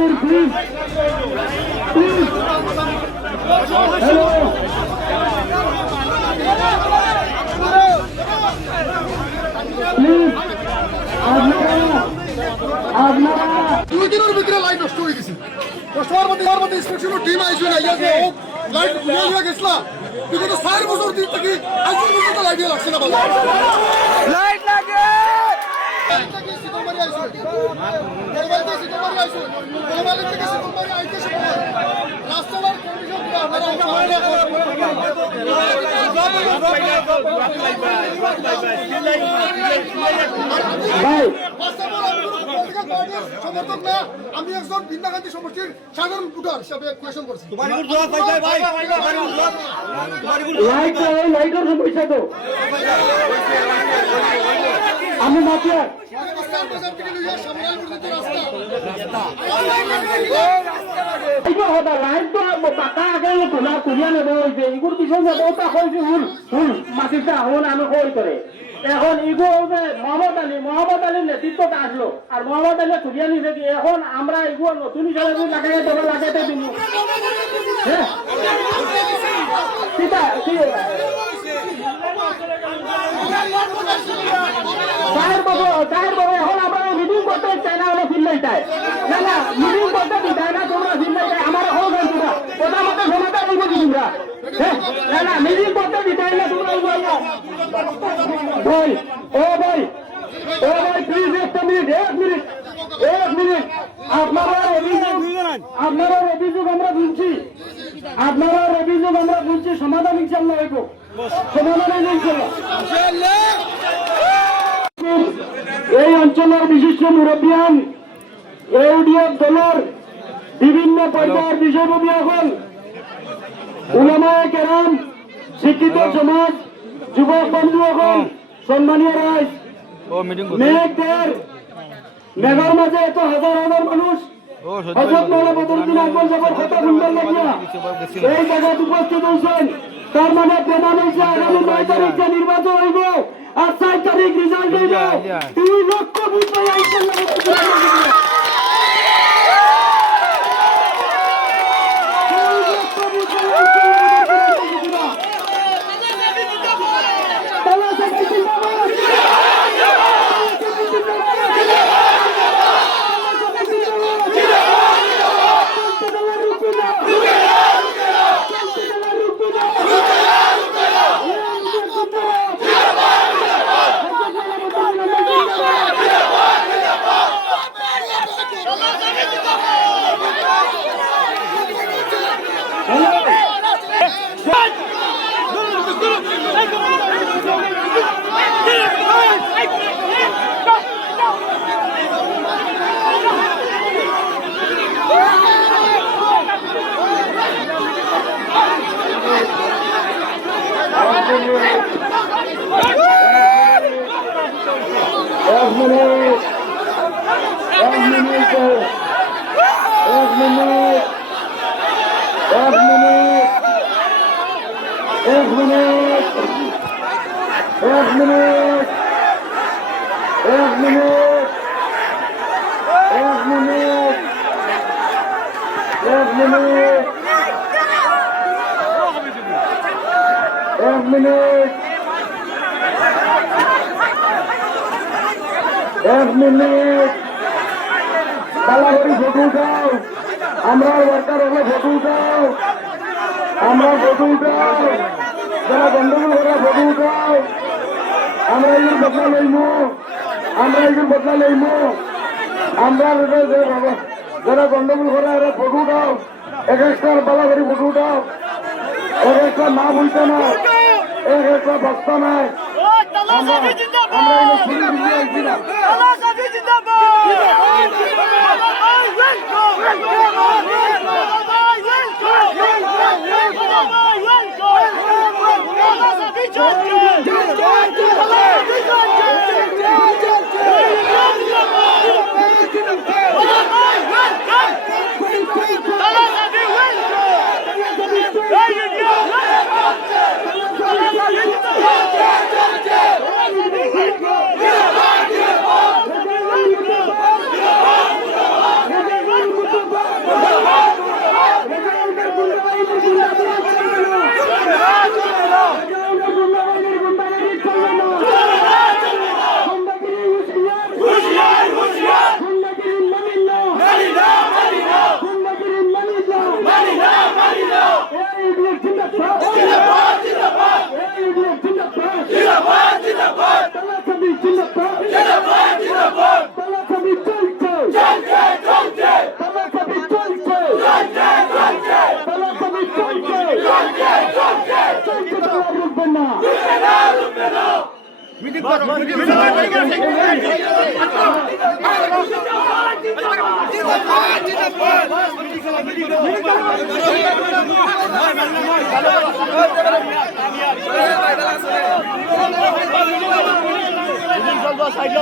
Tahir, please. Please. Hello. Please. আপনারা দুই দিনের ভিতরে লাইট নষ্ট হয়ে গেছে। নষ্ট হওয়ার মধ্যে ইন্সপেকশনের টিম আইসবে না, ইয়া যে লাইট উড়িয়ে গেছিলা। বিগত 4 বছর দিন থেকে আজ পর্যন্ত লাইট লাগছে না বাবা। লাইট লাগে। সিতম্বরে আইসো। মোবাইল সিতম্বরে আইসো। মোবাইল থেকে সিতম্বরে আইতেছে। রাস্তার কন্ডিশন পুরো ভাই সমর্থক না, আমি একজন ভিন্নাগান্ধী সমষ্টির সাধারণ ভোটার হিসাবে কোয়েশন করছি। লাইটের সমস্যা তো আমি মাতিয়া লাইট তো পাতা আগে খোলা খুলিয়া নেব হয়েছে এগুলোর পিছনে যাবো তা হয়েছে হুল মাটিটা হুল আমি কই করে এখন এগুলো মোহাম্মদ আলীর নেতৃত্বটা আসলো আর মোহাম্মদ আলী খুলিয়া নিছে কি এখন আমরা এগুলো নতুন হিসাবে লাগাই তবে লাগাইতে দিব হ্যাঁ এখন আমরা মিটিং করতে চাই না হলে ফিরলে চাই না মিটিং করতে চাই না তোমরা ফিরলে চাই আমার হোক তোমরা ওটা মতো সমাধান করবো কি তোমরা না মিটিং করতে দিতাই না তোমরা ভাই ও ভাই প্লিজ এক মিনিট আপনারা অভিযোগ আমরা বুঝছি সমাধান ইনশাল্লাহ হইব সমাধান ইনশাল্লাহ এই অঞ্চলের বিশিষ্ট মুরব্বিয়ান ইউডিএফ দলের বিভিন্ন পর্যায়ের বিষয়ভূমি এখন উলামায়ে কেরাম শিক্ষিত সমাজ যুবক বন্ধু এখন সম্মানীয় রায় মেঘের মাঝে এত হাজার হাজার মানুষ হযরত মাওলানা বদরুদ্দীন আকবর সাহেবের কথা শুনবার লাগিয়া এই জায়গায় উপস্থিত হয়েছেন তার মানে প্রমাণ হয়েছে আগামী 9 তারিখ যে নির্বাচন হইব আর 4 তারিখ রেজাল্ট হইব 2 লক্ষ ভোট পাইয়া ইনশাআল্লাহ কালাবাড়ি ফটো উঠাও আমরা ওয়ার্কার হলে ফটো উঠাও আমরা ফটো উঠাও যারা গন্ডগোল করে ফটো উঠাও আমরা এই বদলা লইমু আমরা যারা গন্ডগোল করে এরা ফটো উঠাও এক একটা বালাবাড়ি ফটো উঠাও এক একটা না বলতে না এক একটা বক্তা নাই আমরা শুরু দিয়ে আইছি না তালাচাবি চলছে তালাচাবি চলছে তালাচাবি চলছে চলছে তালা রুখবেন না সাইড